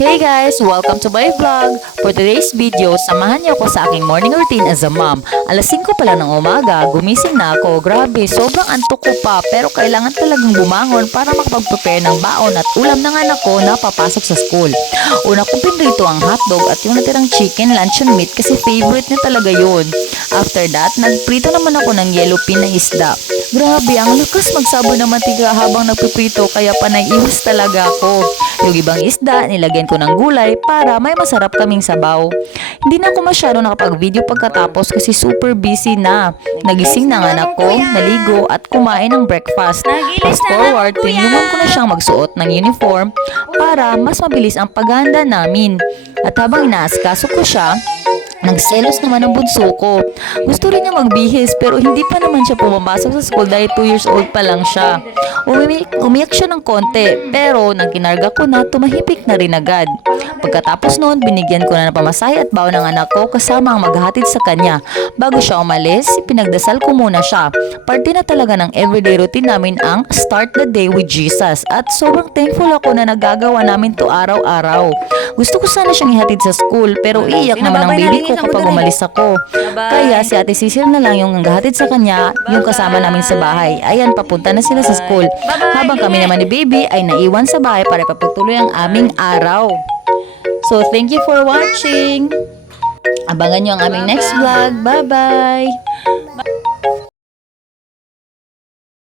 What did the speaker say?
Hey guys! Welcome to my vlog! For today's video, samahan niyo ako sa aking morning routine as a mom. Alas 5 pa lang ng umaga, gumising na ako. Grabe, sobrang antok ko pa pero kailangan talagang bumangon para makapag-prepare ng baon at ulam ng anak ko na papasok sa school. Una kong pinrito ang hotdog at yung natirang chicken luncheon meat kasi favorite niya talaga yun. After that, nagprito naman ako ng yellow pin na isda. Grabe, ang lakas magsaboy ng mantika habang nagpiprito kaya panay-iwas talaga ako. Yung ibang isda, nilagyan ko ng gulay para may masarap kaming sabaw. Hindi na ako masyado nakapag-video pagkatapos kasi super busy na. Nagising na ang anak ko, naligo at kumain ng breakfast. Fast forward, tinulungan ko na siyang magsuot ng uniform para mas mabilis ang paghahanda namin. At habang inaasikaso ko siya, nagselos naman ang bunso ko. Gusto rin niya magbihis pero hindi pa naman siya pumapasok sa school dahil 2 years old pa lang siya. Umiyak siya ng konti pero nang kinarga ko na, tumahimik na rin agad. Pagkatapos noon, binigyan ko na ng pamasahe at baon ng anak ko kasama ang maghahatid sa kanya. Bago siya umalis, pinagdasal ko muna siya. Parte na talaga ng everyday routine namin ang start the day with Jesus at sobrang thankful ako na nagagawa namin to araw-araw. Gusto ko sana siyang ihatid sa school pero iiyak naman ang baby ko kapag umalis ako. Kaya si Ate Cecil na lang yung naghahatid sa kanya, yung kasama namin sa bahay. Ayan, papunta na sila sa school. Habang kami naman ni baby ay naiwan sa bahay para ipagpatuloy ang aming araw. So, thank you for watching. Abangan nyo ang aming next vlog. Bye-bye!